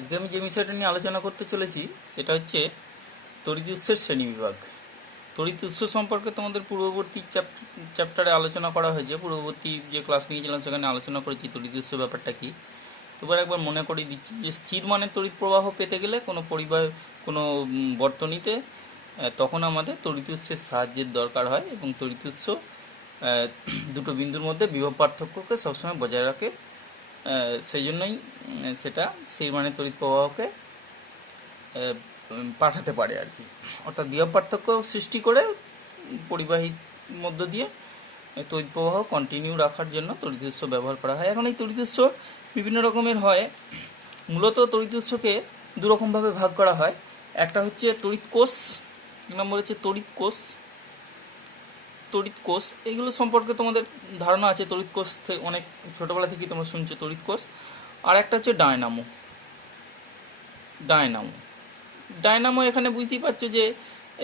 আজকে আমি যে বিষয়টা নিয়ে আলোচনা করতে চলেছি সেটা হচ্ছে তড়িৎ উৎসের শ্রেণীবিভাগ। তড়িৎ উৎস সম্পর্কে তোমাদের পূর্ববর্তী চ্যাপ্টারে আলোচনা করা হয়েছে। পূর্ববর্তী যে ক্লাস নিয়েছিলাম সেখানে আলোচনা করেছি তড়িৎ উৎস ব্যাপারটা কি। তোবার একবার মনে করিয়ে দিচ্ছি যে স্থির মানের তড়িৎ প্রবাহ পেতে গেলে কোনো বর্তনীতে তখন আমাদের তড়িৎ উৎসের সাহায্যের দরকার হয়, এবং তড়িৎ উৎস দুটো বিন্দুর মধ্যে বিভব পার্থক্যকে সবসময় বজায় রাখে। সেই জন্যই সেটা স্থির মানের তড়িৎ প্রবাহকে পাঠাতে পারে আর কি, অর্থাৎ বিভব পার্থক্য সৃষ্টি করে পরিবাহীর মধ্য দিয়ে তড়িৎ প্রবাহ কন্টিনিউ রাখার জন্য তড়িৎ উৎস ব্যবহার করা হয়। এখন এই তড়িৎ উৎস বিভিন্ন রকমের হয়। মূলত তড়িৎ উৎসকে দুরকমভাবে ভাগ করা হয়। একটা হচ্ছে তড়িৎ কোষ, এক নম্বর হচ্ছে তড়িৎ কোষ। তড়িৎ কোষ এগুলো সম্পর্কে তোমাদের ধারণা আছে, তড়িৎ কোষ থেকে অনেক ছোটোবেলা থেকেই তোমরা শুনছো তড়িৎ কোষ। আর একটা হচ্ছে ডায়নামো। ডায়নামো এখানে বুঝতেই পারছো যে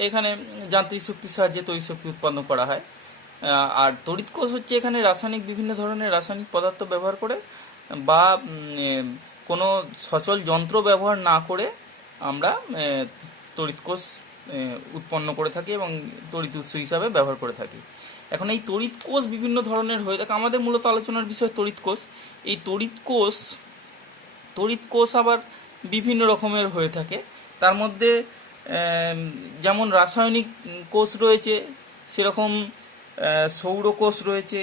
এখানে যান্ত্রিক শক্তির সাহায্যে তড়িৎ শক্তি উৎপন্ন করা হয়। আর তড়িৎ কোষ হচ্ছে এখানে বিভিন্ন ধরনের রাসায়নিক পদার্থ ব্যবহার করে বা কোনো সচল যন্ত্র ব্যবহার না করে আমরা তড়িৎ কোষ উৎপন্ন করে থাকি এবং তড়িৎ উৎস হিসাবে ব্যবহার করে থাকি। এখন এই তড়িৎ কোষ বিভিন্ন ধরনের হয়ে থাকে। আমাদের মূলত আলোচনার বিষয় তড়িৎ কোষ। এই তড়িৎ কোষ আবার বিভিন্ন রকমের হয়ে থাকে। তার মধ্যে যেমন রাসায়নিক কোষ রয়েছে, সেরকম সৌর কোষ রয়েছে,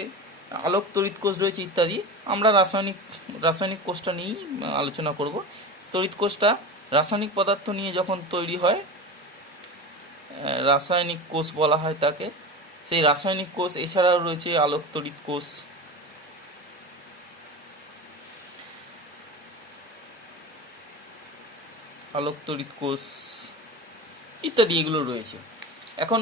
আলোক তড়িৎ কোষ রয়েছে ইত্যাদি। আমরা রাসায়নিক কোষটা নিয়েই আলোচনা করব। তড়িৎ কোষটা রাসায়নিক পদার্থ নিয়ে যখন তৈরি হয়, রাসায়নিক কোষ বলা হয় তাকে। সেই রাসায়নিক কোষ এছাড়াও রয়েছে আলোক তড়িৎ কোষ, ইত্যাদি এগুলো রয়েছে। এখন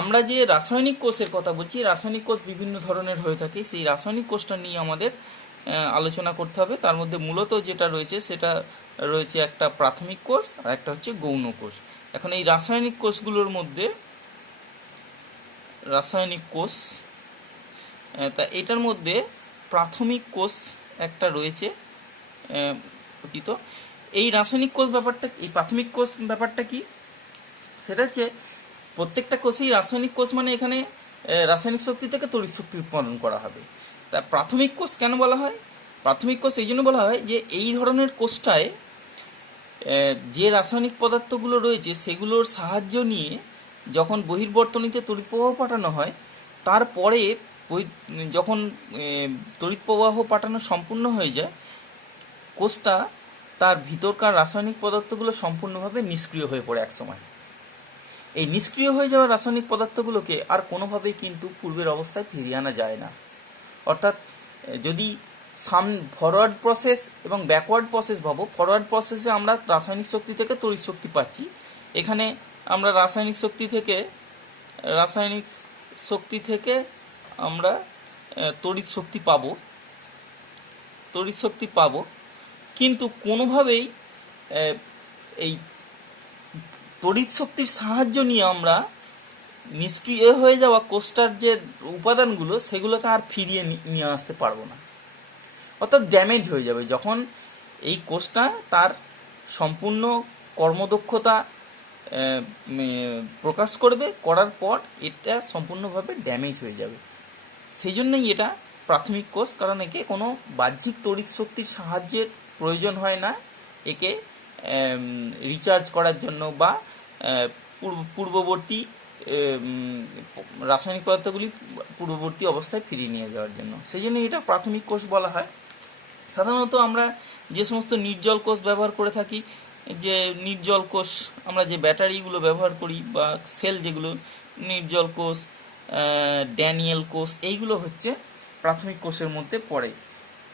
আমরা যে রাসায়নিক কোষের কথা বলছি, রাসায়নিক কোষ বিভিন্ন ধরনের হয়ে থাকে। সেই রাসায়নিক কোষটা নিয়ে আমাদের আলোচনা করতে হবে। তার মধ্যে মূলত যেটা রয়েছে সেটা রয়েছে একটা প্রাথমিক কোষ আর একটা হচ্ছে গৌণ কোষ। এখন এই রাসায়নিক কোষগুলোর মধ্যে তা এটার মধ্যে প্রাথমিক কোষ একটা রয়েছে। এই রাসায়নিক কোষ ব্যাপারটা, এই প্রাথমিক কোষ ব্যাপারটা কি, সেটা হচ্ছে প্রত্যেকটা কোষেই রাসায়নিক কোষ মানে এখানে রাসায়নিক শক্তি থেকে তড়িৎ শক্তি উৎপাদন করা হবে। তা প্রাথমিক কোষ কেন বলা হয়? প্রাথমিক কোষ এই জন্য বলা হয় যে এই ধরনের কোষটায় যে রাসায়নিক পদার্থগুলো রয়েছে সেগুলোর সাহায্য নিয়ে যখন বহির্বর্তনীতে তড়িৎ প্রবাহ পাঠানো হয়, তারপরে যখন তড়িৎ প্রবাহ পাঠানো সম্পূর্ণ হয়ে যায়, কোষটা তার ভিতরকার রাসায়নিক পদার্থগুলো সম্পূর্ণভাবে নিষ্ক্রিয় হয়ে পড়ে একসময়। এই নিষ্ক্রিয় হয়ে যাওয়া রাসায়নিক পদার্থগুলোকে আর কোনোভাবেই কিন্তু পূর্বের অবস্থায় ফিরিয়ে আনা যায় না। অর্থাৎ যদি ফরওয়ার্ড প্রসেস এবং ব্যাকওয়ার্ড প্রসেস ভাবো, ফরওয়ার্ড প্রসেসে আমরা রাসায়নিক শক্তি থেকে তড়িৎ শক্তি পাচ্ছি। এখানে আমরা রাসায়নিক শক্তি থেকে আমরা তড়িৎ শক্তি পাবো, কিন্তু কোনোভাবেই এই তড়িৎ শক্তির সাহায্য নিয়ে আমরা নিষ্ক্রিয় হয়ে যাওয়া কোষটার যে উপাদানগুলো সেগুলোকে আর ফিরিয়ে নিয়ে আসতে পারবো না। অর্থাৎ ড্যামেজ হয়ে যাবে। যখন এই কোষটা তার সম্পূর্ণ কর্মদক্ষতা প্রকাশ করার পর এটা সম্পূর্ণভাবে ড্যামেজ হয়ে যাবে। সেই জন্যই এটা প্রাথমিক কোষ, কারণ একে কোনো বাহ্যিক তড়িৎ শক্তির সাহায্যের প্রয়োজন হয় না একে রিচার্জ করার জন্য বা পূর্ববর্তী রাসায়নিক পদার্থগুলি পূর্ববর্তী অবস্থায় ফিরিয়ে নিয়ে যাওয়ার জন্য। সেই জন্য এটা প্রাথমিক কোষ বলা হয়। সাধারণত আমরা যে সমস্ত নির্জল কোষ ব্যবহার করে থাকি, যে নির্জল কোষ আমরা যে ব্যাটারিগুলো ব্যবহার করি বা সেল যেগুলো, নির্জল কোষ, ড্যানিয়েল কোষ, এইগুলো হচ্ছে প্রাথমিক কোষের মধ্যে পড়ে।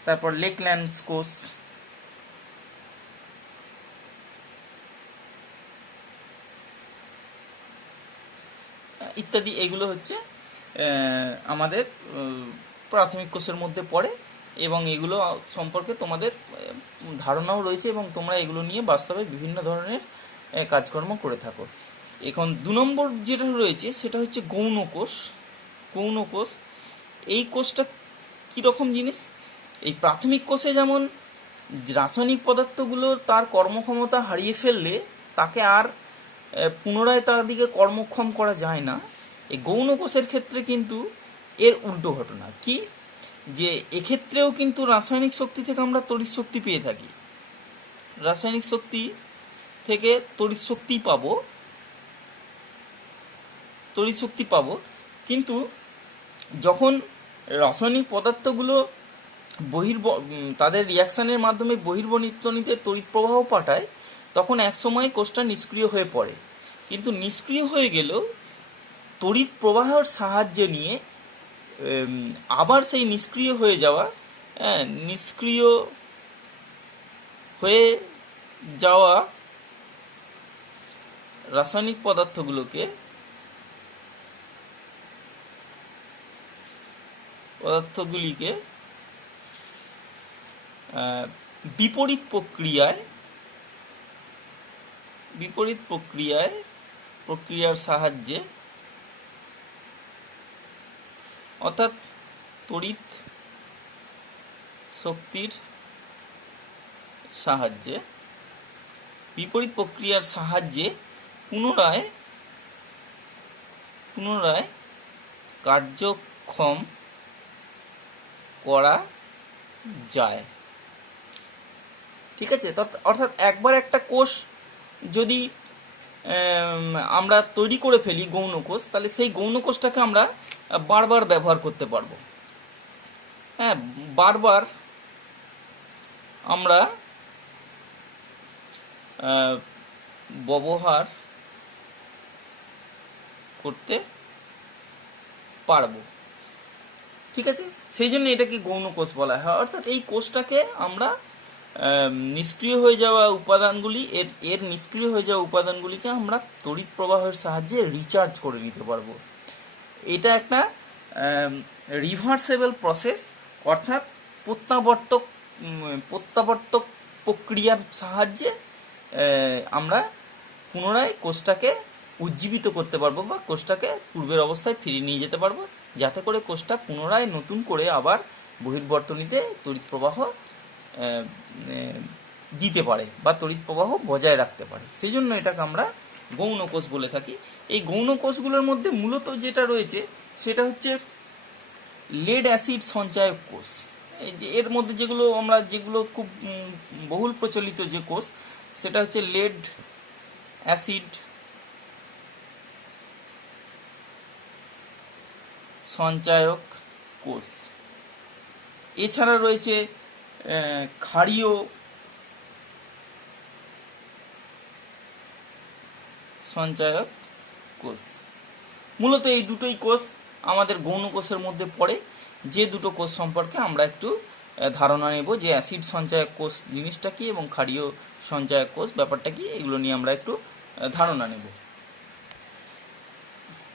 তারপর লেকল্যান্ডস কোষ, ইত্যাদি এগুলো হচ্ছে আমাদের প্রাথমিক কোষের মধ্যে পড়ে, এবং এগুলো সম্পর্কে তোমাদের ধারণাও রয়েছে এবং তোমরা এগুলো নিয়ে বাস্তবে বিভিন্ন ধরনের কাজকর্ম করে থাকো। এখন 2 নম্বর যেটা রয়েছে সেটা হচ্ছে গৌণ কোষ। এই কোষটা কীরকম জিনিস? এই প্রাথমিক কোষে যেমন রাসায়নিক পদার্থগুলো তার কর্মক্ষমতা হারিয়ে ফেললে তাকে আর পুনরায় তাদেরকে কর্মক্ষম করা যায় না। এই গৌণ কোষের ক্ষেত্রে কিন্তু এর উল্টো ঘটনা কি, যে এক্ষেত্রেও কিন্তু রাসায়নিক শক্তি থেকে আমরা তড়িৎ শক্তি পেয়ে থাকি, রাসায়নিক শক্তি থেকে তড়িৎ শক্তি পাবো, কিন্তু যখন রাসায়নিক পদার্থগুলো তাদের রিয়াকশানের মাধ্যমে বহির্বর্তনীতে তড়িৎ প্রবাহ পাঠায়, তখন একসময় কোষটা নিষ্ক্রিয় হয়ে পড়ে। কিন্তু নিষ্ক্রিয় হয়ে গেলেও তড়িৎ প্রবাহের সাহায্যে নিয়ে আবার সেই নিষ্ক্রিয় হয়ে যাওয়া রাসায়নিক পদার্থগুলিকে বিপরীত প্রক্রিয়ার সাহায্যে, অর্থাৎ তড়িৎ শক্তির সাহায্যে, বিপরীত প্রক্রিয়ার সাহায্যে পুনরায় কার্যক্ষম করা যায়। ঠিক আছে, অর্থাৎ একবার একটা কোষ যদি আমরা তৈরি করে ফেলি গৌণ কোষ, তাহলে সেই গৌণ কোষটাকে আমরা বারবার ব্যবহার করতে পারবো। হ্যাঁ, বারবার আমরা ব্যবহার করতে পারবো। ঠিক আছে, সেই জন্য এটাকে গৌণ কোষ বলা হয়। অর্থাৎ এই কোষটাকে আমরা নিষ্ক্রিয় হয়ে যাওয়া উপাদানগুলিকে আমরা তড়িৎ প্রবাহের সাহায্যে রিচার্জ করে নিতে পারবো। এটা একটা রিভার্সেবল প্রসেস, অর্থাৎ প্রত্যাবর্তক প্রক্রিয়ার সাহায্যে আমরা পুনরায় কোষটাকে উজ্জীবিত করতে পারবো বা কোষটাকে পূর্বের অবস্থায় ফিরিয়ে নিয়ে যেতে পারবো, যাতে করে কোষটা পুনরায় নতুন করে আবার বহির্বর্তনীতে তড়িৎ প্রবাহ দিতে পারে বা তড়িৎ প্রবাহ বজায় রাখতে পারে। সেই জন্য এটাকে আমরা গৌণ কোষ বলে থাকি। এই গৌণ কোষগুলোর মধ্যে মূলত যেটা রয়েছে সেটা হচ্ছে লেড অ্যাসিড সঞ্চায়ক কোষ। এর মধ্যে যেগুলো খুব বহুল প্রচলিত যে কোষ, সেটা হচ্ছে লেড অ্যাসিড সঞ্চায়ক কোষ। এছাড়া রয়েছে ক্ষারীয় সঞ্চায়ক কোষ। মূলত এই দুটোই কোষ আমাদের গৌণ কোষের মধ্যে পড়ে। যে দুটো কোষ সম্পর্কে আমরা একটু ধারণা নেব, যে অ্যাসিড সঞ্চায়ক কোষ জিনিসটা কি এবং ক্ষারীয় সঞ্চায়ক কোষ ব্যাপারটা কি, এগুলো নিয়ে আমরা একটু ধারণা নেব।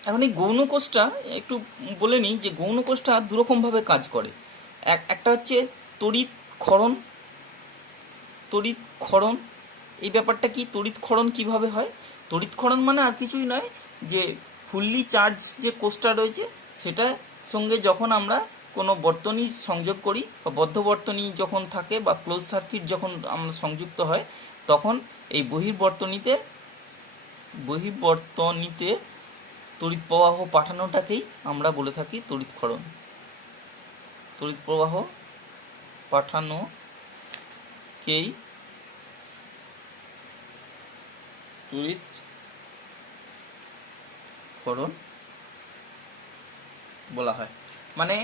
এখন এই গৌণ কোষটা একটু বলে নিই, যে গৌণ কোষটা দুরকমভাবে কাজ করে। একটা হচ্ছে তড়িৎ ক্ষরণ। এই ব্যাপারটা কি, তড়িৎ ক্ষরণ কিভাবে হয়? তড়িৎ ক্ষরণ মানে আর কিছুই নয়, যে ফুললি চার্জ যে কোষটা রয়েছে সেটার সঙ্গে যখন আমরা কোনো বর্তনী সংযোগ করি বা বদ্ধ বর্তনী যখন থাকে বা ক্লোজ সার্কিট যখন আমরা সংযুক্ত হয়, তখন এই বহির্বর্তনীতে তড়িৎ প্রবাহ পাঠানোটাকেই আমরা বলে থাকি তড়িৎ ক্ষরণ। তড়িৎ প্রবাহ পাঠানোকেই তড়িৎ ক্ষরণ বলা হয়। মানে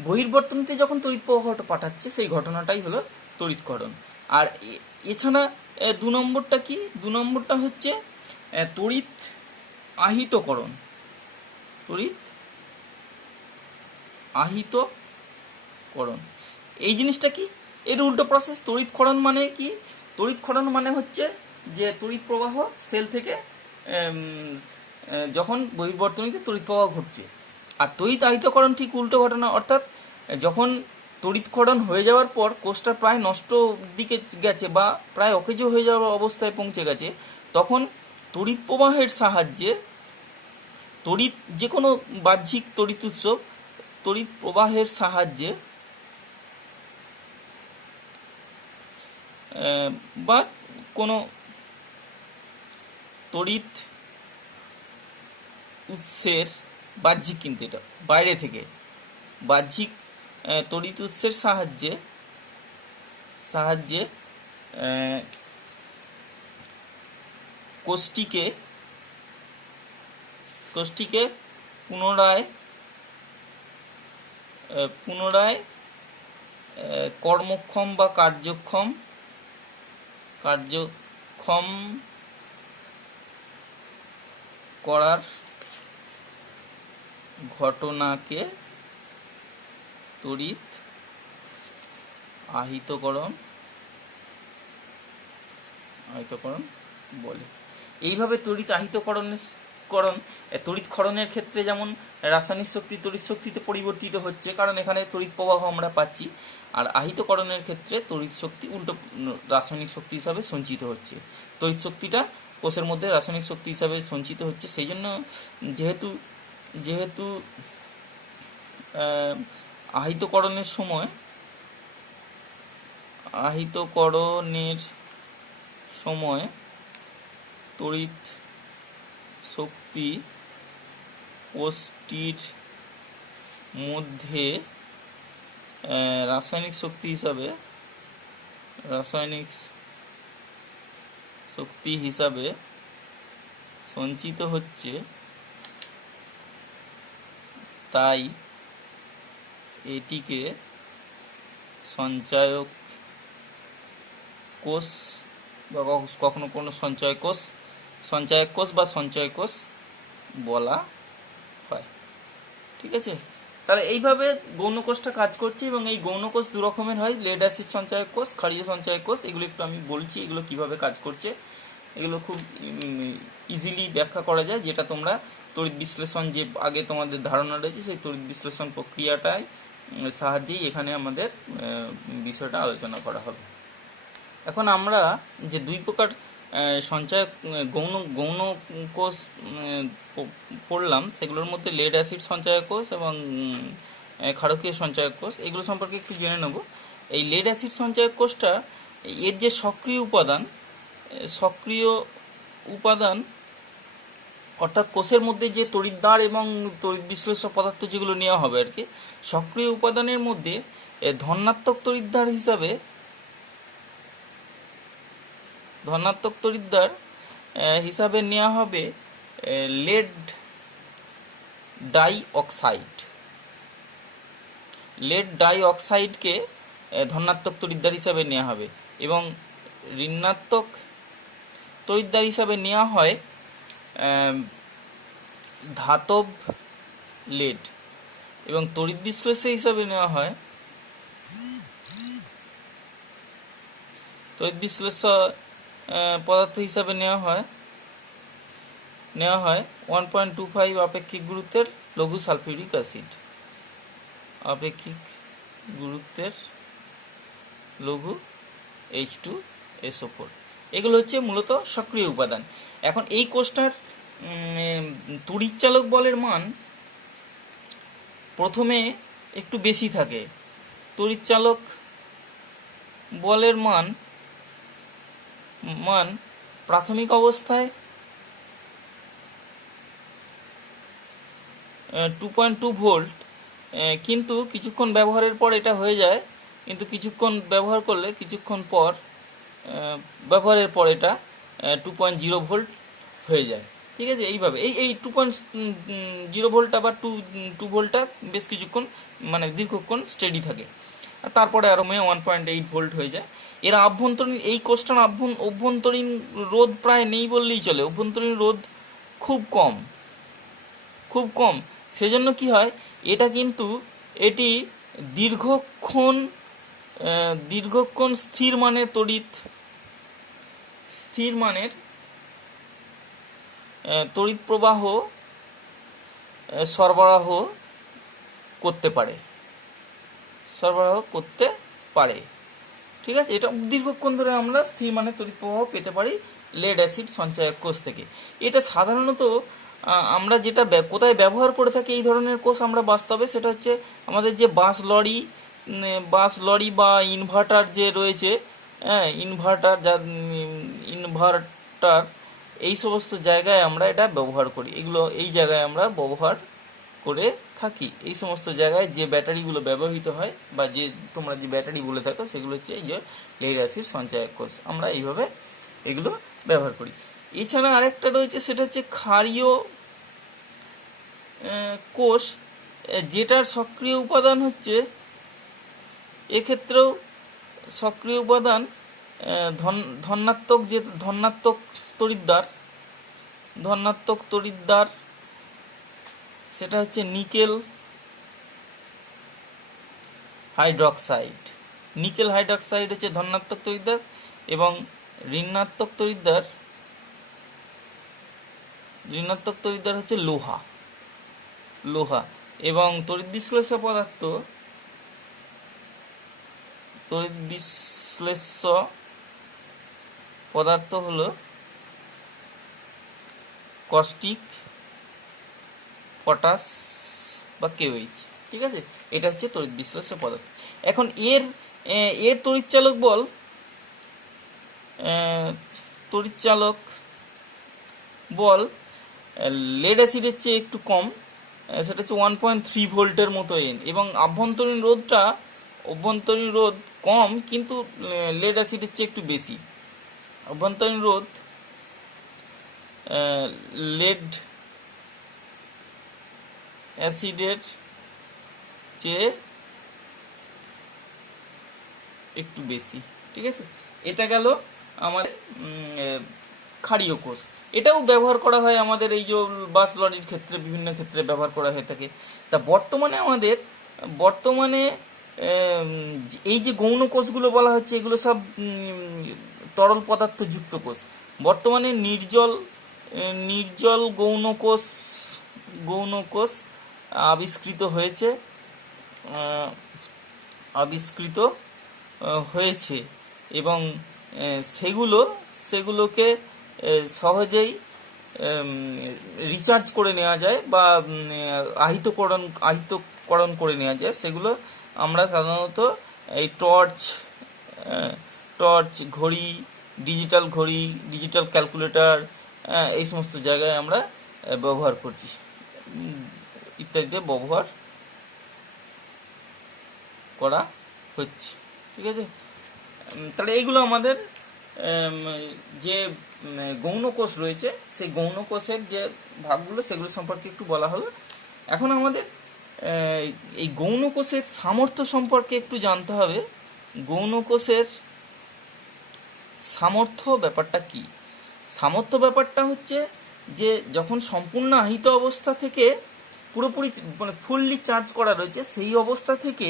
বহির্বর্তনীতে যখন তড়িৎ প্রবাহটা পাঠাচ্ছে সেই ঘটনাটাই হলো তড়িৎ ক্ষরণ। আর এছাড়া দু নম্বরটা কি? দু নম্বরটা হচ্ছে তড়িৎ আহিতকরণ। এই জিনিসটা কি? এর উল্টো প্রসেস। তড়িৎ ক্ষরণ মানে কি? তড়িৎ ক্ষরণ মানে হচ্ছে যে তড়িৎ প্রবাহ সেল থেকে যখন বহির্বর্তনীতে তড়িৎ প্রবাহ ঘটছে। আর তড়িৎ আহিতকরণ ঠিক উল্টো ঘটনা, অর্থাৎ যখন তড়িৎ ক্ষরণ হয়ে যাওয়ার পর কোষটা প্রায় নষ্ট দিকে গেছে বা প্রায় অকেজো হয়ে যাওয়ার অবস্থায় পৌঁছে গেছে, তখন তড়িৎ প্রবাহের সাহায্যে যে কোনো বাহ্যিক তড়িৎ উৎস তড়িৎ প্রবাহের সাহায্যে বা কোনো তড়িৎ উৎসের বাহ্যিক, কিন্তু এটা বাইরে থেকে বাহ্যিক তড়িৎ উৎসের সাহায্যে কোষটিকে পুনরায় কর্মক্ষম বা কার্যক্ষম করার ঘটনাকে তড়িৎ আহিতকরণ বলে। এইভাবে তড়িৎ তড়িৎ ক্ষরণের ক্ষেত্রে যেমন রাসায়নিক শক্তি তড়িৎ শক্তিতে পরিবর্তিত হচ্ছে, কারণ এখানে তড়িৎ প্রবাহ আমরা পাচ্ছি, আর আহিতকরণের ক্ষেত্রে তড়িৎ শক্তি উল্টো রাসায়নিক শক্তি হিসাবে সঞ্চিত হচ্ছে। তড়িৎ শক্তিটা কোষের মধ্যে রাসায়নিক শক্তি হিসাবে সঞ্চিত হচ্ছে। সেই জন্য যেহেতু আহিতকরণের সময় তড়িৎ শক্তি কোষটির মধ্যে রাসায়নিক শক্তি হিসাবে সঞ্চিত হচ্ছে, তাই এটিকে সঞ্চয়ক কোষ বা কখনো কোনো সঞ্চয় কোষ বলা হয়। ঠিক আছে, তাহলে এইভাবে গৌণ কোষটা কাজ করছে, এবং এই গৌণ কোষ দু রকমের হয়, লেড অ্যাসিড সঞ্চয়ক কোষ, ক্ষারীয় সঞ্চয়ক কোষ। এগুলো একটু আমি বলছি এগুলো কিভাবে কাজ করছে। এগুলো খুব ইজিলি ব্যাখ্যা করা যায়, যেটা তোমরা তড়িৎ বিশ্লেষণ যে আগে তোমাদের ধারণা রয়েছে সেই তড়িৎ বিশ্লেষণ প্রক্রিয়াটায় সাহায্যেই এখানে আমাদের বিষয়টা আলোচনা করা হবে। এখন আমরা যে দুই প্রকার সঞ্চয় গৌণ কোষ পড়লাম, সেগুলোর মধ্যে লেড অ্যাসিড সঞ্চয়ক কোষ এবং ক্ষারকীয় সঞ্চয়ক কোষ, এগুলো সম্পর্কে একটু জেনে নেব। এই লেড অ্যাসিড সঞ্চয়ক কোষটা, এর যে সক্রিয় উপাদান অর্থাৎ কোষের মধ্যে যে তড়িৎদ্বার এবং তড়িৎ বিশ্লেষক পদার্থ যেগুলো নেওয়া হবে আর কি, সক্রিয় উপাদানের মধ্যে ধনাত্মক তড়িৎদ্বার হিসাবে নেওয়া হবে লেড ডাইঅক্সাইডকে ধনাত্মক তড়িৎদ্বার হিসাবে নেওয়া হবে, এবং ঋণাত্মক তড়িৎদ্বার হিসাবে নেওয়া হয় ধাতব লেড, এবং তড়িৎ বিশ্লেষক হিসাবে নেওয়া হয় পদার্থ হিসাবে নেওয়া হয় 1.25 আপেক্ষিক গুরুত্বের লঘু সালফিউরিক অ্যাসিড, আপেক্ষিক গুরুত্বের লঘু H2SO4। এগুলো হচ্ছে মূলত সক্রিয় উপাদান। এখন এই কোষটার তড়িৎচালক বলের মান প্রথমে একটু বেশি থাকে। তড়িৎচালক বলের মান প্রাথমিক অবস্থায় 2.2 ভোল্ট, কিন্তু কিছুক্ষণ ব্যবহারের পর এটা হয়ে যায়, ব্যবহারের পর এটা 2.0 ভোল্ট হয়ে যায়। ঠিক আছে, এইভাবে এই 2.0 ভোল্টটা বা 2 ভোল্টটা বেশ কিছুক্ষণ মানে দীর্ঘক্ষণ স্টেডি থাকে, আর তারপরে আরও 1.8 ভোল্ট হয়ে যায়। এরা এই কোষটার অভ্যন্তরীণ রোধ প্রায় নেই বললেই চলে। অভ্যন্তরীণ রোধ খুব কম। সেজন্য কি হয়, এটি দীর্ঘক্ষণ স্থির মানের তড়িৎ প্রবাহ সরবরাহ করতে পারে। ঠিক আছে, এটা দীর্ঘক্ষণ ধরে আমরা স্থির মানের তড়িৎ প্রবাহ পেতে পারি লেড অ্যাসিড সঞ্চয়ক কোষ থেকে। এটা সাধারণত আমরা যেটা কোথায় ব্যবহার করে থাকি এই ধরনের কোষ আমরা বাস্তবে, সেটা হচ্ছে আমাদের যে বাস লরি বা ইনভার্টার যে রয়েছে হ্যাঁ, ইনভার্টার ইনভার্টার এই সমস্ত জায়গায় আমরা এটা ব্যবহার করি। এগুলো এই জায়গায় আমরা ব্যবহার করে থাকি। এই সমস্ত জায়গায় যে ব্যাটারিগুলো ব্যবহৃত হয় বা যে তোমরা যে ব্যাটারি বলে থাকো সেগুলো হচ্ছে এই যে লেড অ্যাসিড সঞ্চয়ক কোষ। আমরা এইভাবে এগুলো ব্যবহার করি। এছাড়া আরেকটা রয়েছে, সেটা হচ্ছে ক্ষারীয় কোষ, যেটার সক্রিয় উপাদান হচ্ছে, এক্ষেত্রেও সক্রিয় উপাদান ধনাত্মক তড়িৎদ্বার, সেটা হচ্ছে নিকেল হাইড্রক্সাইড। নিকেল হাইড্রক্সাইড হচ্ছে ধনাত্মক তড়িৎদ্বার এবং ঋণাত্মক তড়িৎদ্বার হচ্ছে লোহা। এবং তড়িৎ বিশ্লেষ্য পদার্থ হলো কস্টিক, পটাশ বা কেওএইচ। ঠিক আছে, এটা হচ্ছে তড়িৎ বিশ্লেষ্য পদার্থ। এখন এর তড়িৎচালক বল লেড অ্যাসিডের চেয়ে একটু কম, সেটা হচ্ছে 1.3 ভোল্টের মতো এন, এবং অভ্যন্তরীণ রোধ কম, কিন্তু লেড অ্যাসিডের চেয়ে একটু বেশি। অভ্যন্তরীণ রোধ লেড অ্যাসিডের চেয়ে একটু বেশি। ঠিক আছে, এটা গেল আমাদের ক্ষারীয় কোষ। এটাও ব্যবহার করা হয় আমাদের এই যে বাস লরির ক্ষেত্রে, বিভিন্ন ক্ষেত্রে ব্যবহার করা হয়ে থাকে। তা বর্তমানে এই যে গৌণ কোষগুলো বলা হচ্ছে, এগুলো সব তরল পদার্থযুক্ত কোষ। বর্তমানে নির্জল গৌণ কোষ আবিষ্কৃত হয়েছে এবং সেগুলোকে সহজেই রিচার্জ করে নেওয়া যায় বা আহিতকরণ করে নেওয়া যায়। সেগুলো আমরা সাধারণত এই টর্চ, ঘড়ি, ডিজিটাল ক্যালকুলেটর, এই সমস্ত জায়গায় আমরা ব্যবহার করছি, ইত্যাদিতে ব্যবহার করা হচ্ছে। ঠিক আছে, তাহলে এইগুলো আমাদের যে গৌণ কোষ রয়েছে, সেই গৌণ কোষের যে ভাগগুলো, সেগুলো সম্পর্কে একটু বলা হলো। এখন আমাদের এই গৌণ কোষের সামর্থ্য সম্পর্কে একটু জানতে হবে। গৌণ কোষের সামর্থ্য ব্যাপারটা কি? সামর্থ্য ব্যাপারটা হচ্ছে যে যখন সম্পূর্ণ আহিত অবস্থা থেকে পুরোপুরি মানে ফুললি চার্জ করা রয়েছে, সেই অবস্থা থেকে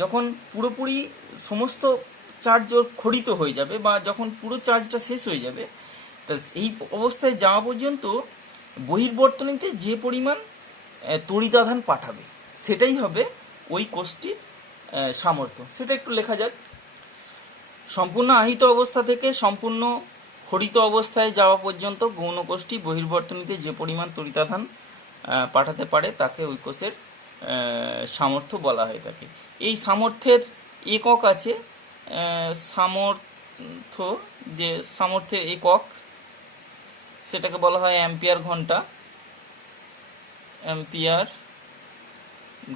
যখন পুরোপুরি সমস্ত চার্জ ওর খরিত হয়ে যাবে বা যখন পুরো চার্জটা শেষ হয়ে যাবে, তা এই অবস্থায় যাওয়া পর্যন্ত বহির্বর্তনীতে যে পরিমাণ তড়িতাধান পাঠাবে, সেটাই হবে ওই কোষটির সামর্থ্য। সেটা একটু লেখা যাক। সম্পূর্ণ আহিত অবস্থা থেকে সম্পূর্ণ খরিত অবস্থায় যাওয়া পর্যন্ত গৌণ কোষটি বহির্বর্তনীতে যে পরিমাণ তড়িতাধান পাঠাতে পারে, তাকে ওই কোষের সামর্থ্য বলা হয়ে থাকে। এই সামর্থ্যের একক আছে। সামর্থ্যের একক, সেটাকে বলা হয় অ্যাম্পিয়ার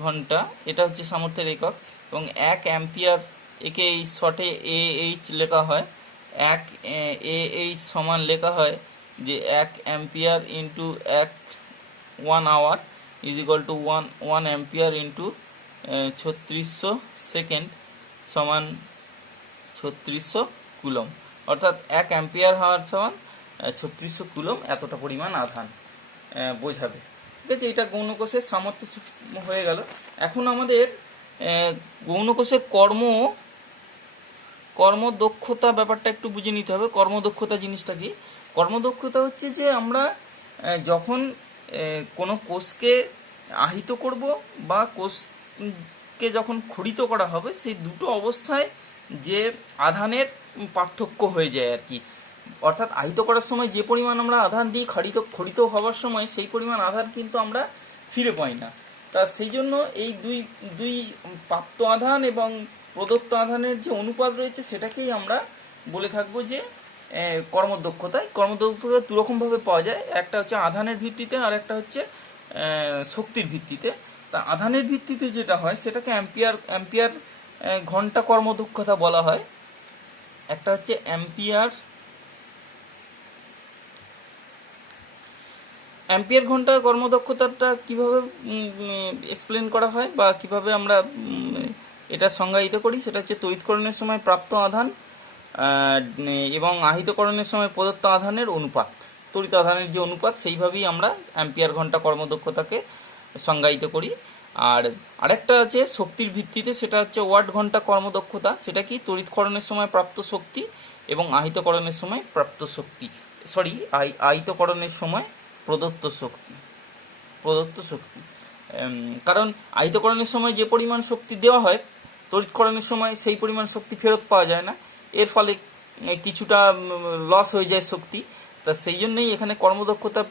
ঘন্টা। এটা হচ্ছে সামর্থ্যের একক। এবং 1 অ্যাম্পিয়ার, একে এই শর্টে AH লেখা হয়। 1 AH সমান লেখা হয় যে 1 ampere into 1 hour is equal to 1 ampere into 3600 second সমান 3600 কুলম। অর্থাৎ 1 অ্যাম্পিয়ার হাওয়ার সমান 3600 কুলম, এতটা পরিমাণ আধান বোঝাবে। ঠিক আছে, এটা গৌণ কোষের সামর্থ্য হয়ে গেল। এখন আমাদের গৌণ কোষের কর্মদক্ষতা ব্যাপারটা একটু বুঝে নিতে হবে। কর্মদক্ষতা জিনিসটা কি? কর্মদক্ষতা হচ্ছে যে আমরা যখন কোনো কোষকে আহিত করব বা কোষকে যখন খরিত করা হবে, সেই দুটো অবস্থায় যে আধানের পার্থক্য হয়ে যায় আর কি। অর্থাৎ আহিত করার সময় যে পরিমাণ আমরা আধান দিই, খরিত হওয়ার সময় সেই পরিমাণ আধান কিন্তু আমরা ফিরে পাই না। তা সেই জন্য এই দুই প্রাপ্ত আধান এবং প্রদত্ত আধানের যে অনুপাত রয়েছে সেটাকেই আমরা বলে থাকবো যে কর্মদক্ষতায়। কর্মদক্ষতা দুরকমভাবে পাওয়া যায়, একটা হচ্ছে আধানের ভিত্তিতে আর একটা হচ্ছে শক্তির ভিত্তিতে। তা আধানের ভিত্তিতে যেটা হয় সেটাকে অ্যাম্পিয়ার অ্যাম্পিয়ার ঘন্টা কর্মদক্ষতা বলা হয়। একটা হচ্ছে অ্যাম্পিয়ার অ্যাম্পিয়ার ঘন্টা কর্মদক্ষতাটা কিভাবে এক্সপ্লেন করা হয় বা কিভাবে আমরা এটা সংজ্ঞায়িত করি, সেটা হচ্ছে তড়িৎকরণের সময় প্রাপ্ত আধান এবং আহিতকরণের সময় প্রদত্ত আধানের অনুপাত, তড়িৎ আধানের যে অনুপাত, সেইভাবেই আমরা অ্যাম্পিয়ার ঘন্টা কর্মদক্ষতাকে সংজ্ঞায়িত করি। আর আরেকটা আছে শক্তির ভিত্তিতে, সেটা হচ্ছে ওয়াট ঘন্টা কর্মদক্ষতা। সেটা কি তড়িৎকরণের সময় প্রাপ্ত শক্তি এবং আহিতকরণের সময় প্রাপ্ত শক্তি, আহিতকরণের সময় প্রদত্ত শক্তি। কারণ আহিতকরণের সময় যে পরিমাণ শক্তি দেওয়া হয়, তড়িৎকরণের সময় সেই পরিমাণ শক্তি ফেরত পাওয়া যায় না, এর ফলে কিছুটা লস হয়ে যায় শক্তি। তা সেই জন্যই এখানে কর্মদক্ষতা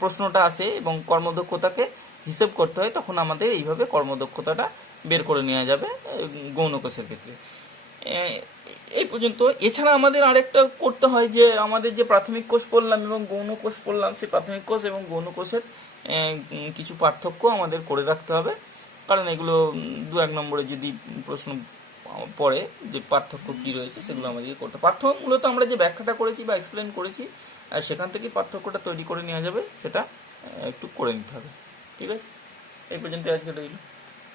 প্রশ্নটা আসে এবং কর্মদক্ষতাকে হিসেব করতে হয়, তখন আমাদের এইভাবে কর্মদক্ষতাটা বের করে নেওয়া যাবে গৌণ কোষের ক্ষেত্রে। এই পর্যন্ত। এছাড়া আমাদের আরেকটা করতে হয় যে আমাদের যে প্রাথমিক কোষ পড়লাম এবং গৌণ কোষ পড়লাম, সেই প্রাথমিক কোষ এবং গৌণ কোষের কিছু পার্থক্য আমাদের করে রাখতে হবে, কারণ এগুলো 2-1 নম্বরে যদি প্রশ্ন পড়ে যে পার্থক্য কী রয়েছে সেগুলো আমাদেরকে করতে। পার্থক্য মূলত আমরা যে ব্যাখ্যাটা করেছি বা এক্সপ্লেন করেছি সেখান থেকে পার্থক্যটা তৈরি করে নেওয়া যাবে, সেটা একটু করে নিতে হবে। ঠিক আছে, এই পর্যন্ত আজকে রইল।